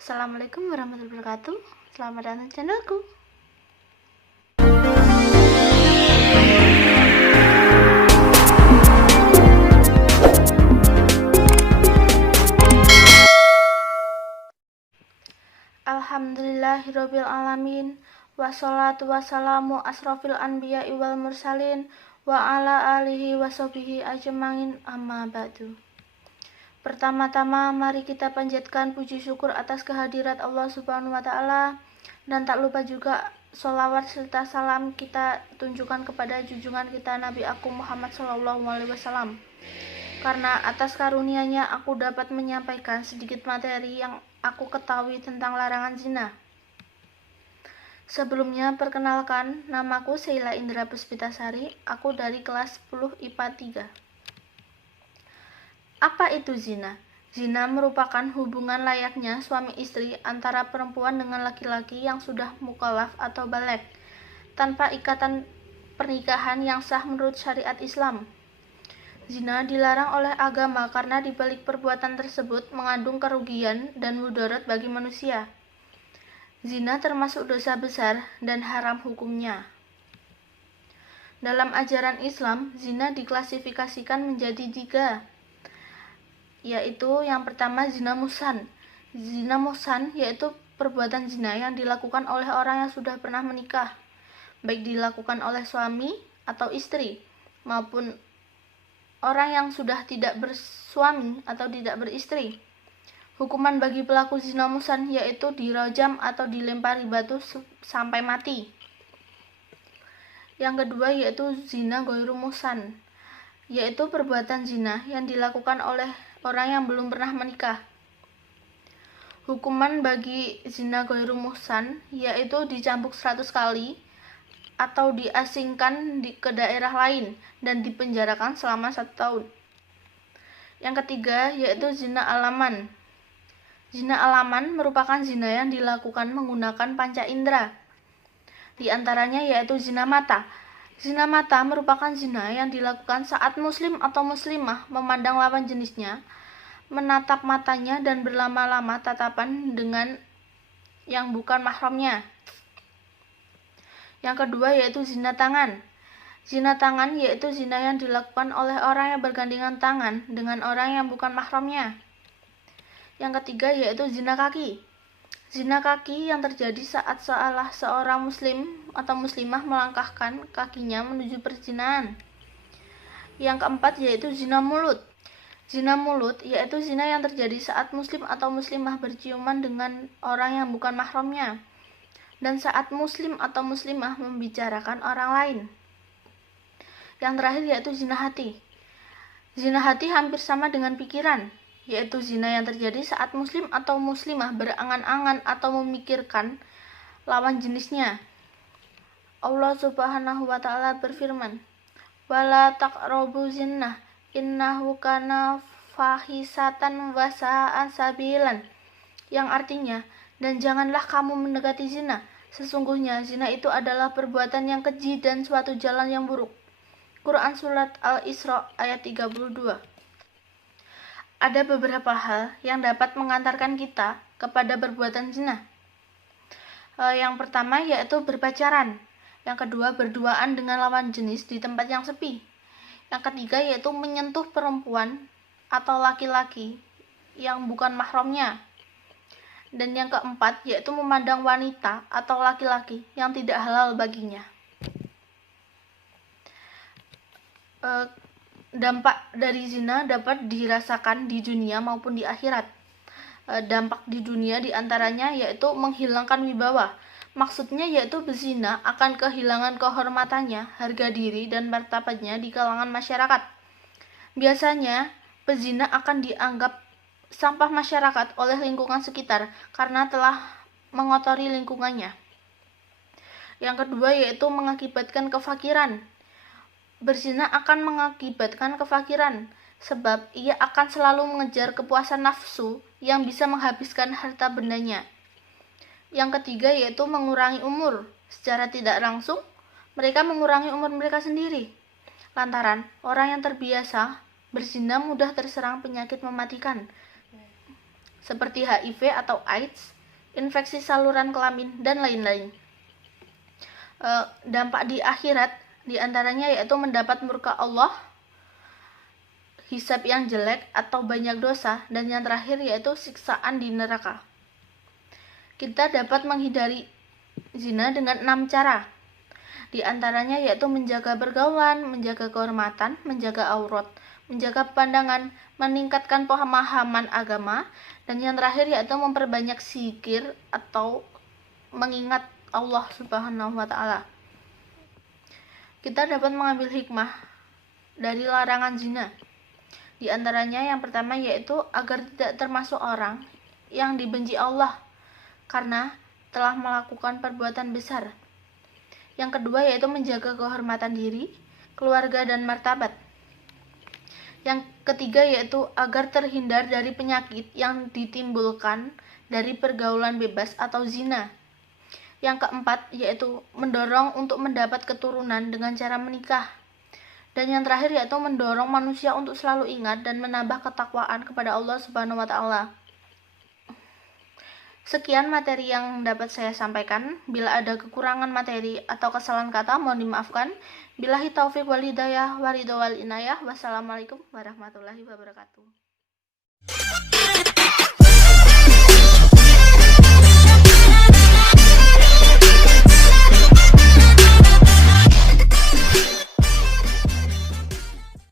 Assalamualaikum warahmatullahi wabarakatuh. Selamat datang di channelku. Alhamdulillahirabbil alamin. Wassalatu wassalamu asrofil anbiya'i wal mursalin wa ala alihi washabihi ajmain, amma ba'du. Pertama-tama mari kita panjatkan puji syukur atas kehadirat Allah Subhanahu wa taala, dan tak lupa juga sholawat serta salam kita tunjukkan kepada junjungan kita Nabi Agung Muhammad SAW. Karena atas karunia-Nya aku dapat menyampaikan sedikit materi yang aku ketahui tentang larangan zina. Sebelumnya perkenalkan, namaku Sheila Indra Puspitasari, aku dari kelas 10 IPA 3. Apa itu zina? Zina merupakan hubungan layaknya suami istri antara perempuan dengan laki-laki yang sudah mukallaf atau baligh, tanpa ikatan pernikahan yang sah menurut syariat Islam. Zina dilarang oleh agama karena di balik perbuatan tersebut mengandung kerugian dan mudarat bagi manusia. Zina termasuk dosa besar dan haram hukumnya. Dalam ajaran Islam, zina diklasifikasikan menjadi 3, yaitu yang pertama zina muhsan. Zina muhsan yaitu perbuatan zina yang dilakukan oleh orang yang sudah pernah menikah, baik dilakukan oleh suami atau istri, maupun orang yang sudah tidak bersuami atau tidak beristri. Hukuman bagi pelaku zina muhsan yaitu dirajam atau dilempari batu sampai mati. Yang kedua yaitu zina ghairu muhsan, yaitu perbuatan zina yang dilakukan oleh orang yang belum pernah menikah. Hukuman bagi zina ghairu muhsan yaitu dicambuk 100 kali atau diasingkan ke daerah lain dan dipenjarakan selama 1 tahun. Yang ketiga yaitu zina alaman. Zina alaman merupakan zina yang dilakukan menggunakan panca indera. Di antaranya yaitu zina mata. Zina mata merupakan zina yang dilakukan saat muslim atau muslimah memandang lawan jenisnya, menatap matanya dan berlama-lama tatapan dengan yang bukan mahramnya. Yang kedua yaitu zina tangan. Zina tangan yaitu zina yang dilakukan oleh orang yang bergandengan tangan dengan orang yang bukan mahramnya. Yang ketiga yaitu zina kaki. Zina kaki yang terjadi saat seorang muslim atau muslimah melangkahkan kakinya menuju perzinahan. Yang keempat yaitu zina mulut. Zina mulut yaitu zina yang terjadi saat muslim atau muslimah berciuman dengan orang yang bukan mahramnya, dan saat muslim atau muslimah membicarakan orang lain. Yang terakhir yaitu zina hati. Zina hati hampir sama dengan pikiran, yaitu zina yang terjadi saat muslim atau muslimah berangan-angan atau memikirkan lawan jenisnya. Allah Subhanahu wa taala berfirman, "Wala taqrabu zina, innahu kana fahisatan wa sa'a sabilan." Yang artinya, dan janganlah kamu mendekati zina, sesungguhnya zina itu adalah perbuatan yang keji dan suatu jalan yang buruk. Quran Surat Al-Isra ayat 32. Ada beberapa hal yang dapat mengantarkan kita kepada perbuatan zina. Yang pertama yaitu berpacaran. Yang kedua berduaan dengan lawan jenis di tempat yang sepi. Yang ketiga yaitu menyentuh perempuan atau laki-laki yang bukan mahramnya. Dan yang keempat yaitu memandang wanita atau laki-laki yang tidak halal baginya. Dampak dari zina dapat dirasakan di dunia maupun di akhirat. Dampak di dunia diantaranya yaitu menghilangkan wibawa. Maksudnya yaitu berzina akan kehilangan kehormatannya, harga diri, dan martabatnya di kalangan masyarakat. Biasanya, pezina akan dianggap sampah masyarakat oleh lingkungan sekitar karena telah mengotori lingkungannya. Yang kedua yaitu mengakibatkan kefakiran. Berzina akan mengakibatkan kefakiran, sebab ia akan selalu mengejar kepuasan nafsu yang bisa menghabiskan harta bendanya. Yang ketiga yaitu mengurangi umur. Secara tidak langsung, mereka mengurangi umur mereka sendiri. Lantaran orang yang terbiasa berzina mudah terserang penyakit mematikan. seperti HIV atau AIDS, infeksi saluran kelamin, dan lain-lain. Dampak di akhirat diantaranya yaitu mendapat murka Allah, hisab yang jelek atau banyak dosa, dan yang terakhir yaitu siksaan di neraka. Kita dapat menghindari zina dengan 6 cara. Di antaranya yaitu menjaga pergaulan, menjaga kehormatan, menjaga aurat, menjaga pandangan, meningkatkan pemahaman agama, dan yang terakhir yaitu memperbanyak zikir atau mengingat Allah Subhanahu wa Ta'ala. Kita dapat mengambil hikmah dari larangan zina. Di antaranya yang pertama yaitu agar tidak termasuk orang yang dibenci Allah karena telah melakukan perbuatan besar. Yang kedua yaitu menjaga kehormatan diri, keluarga, dan martabat. Yang ketiga yaitu agar terhindar dari penyakit yang ditimbulkan dari pergaulan bebas atau zina. Yang keempat yaitu mendorong untuk mendapat keturunan dengan cara menikah. Dan yang terakhir yaitu mendorong manusia untuk selalu ingat dan menambah ketakwaan kepada Allah Subhanahu wa Ta'ala. Sekian materi yang dapat saya sampaikan. Bila ada kekurangan materi atau kesalahan kata, mohon dimaafkan. Billahi taufiq wal hidayah, waridho wal inayah. Wassalamualaikum warahmatullahi wabarakatuh.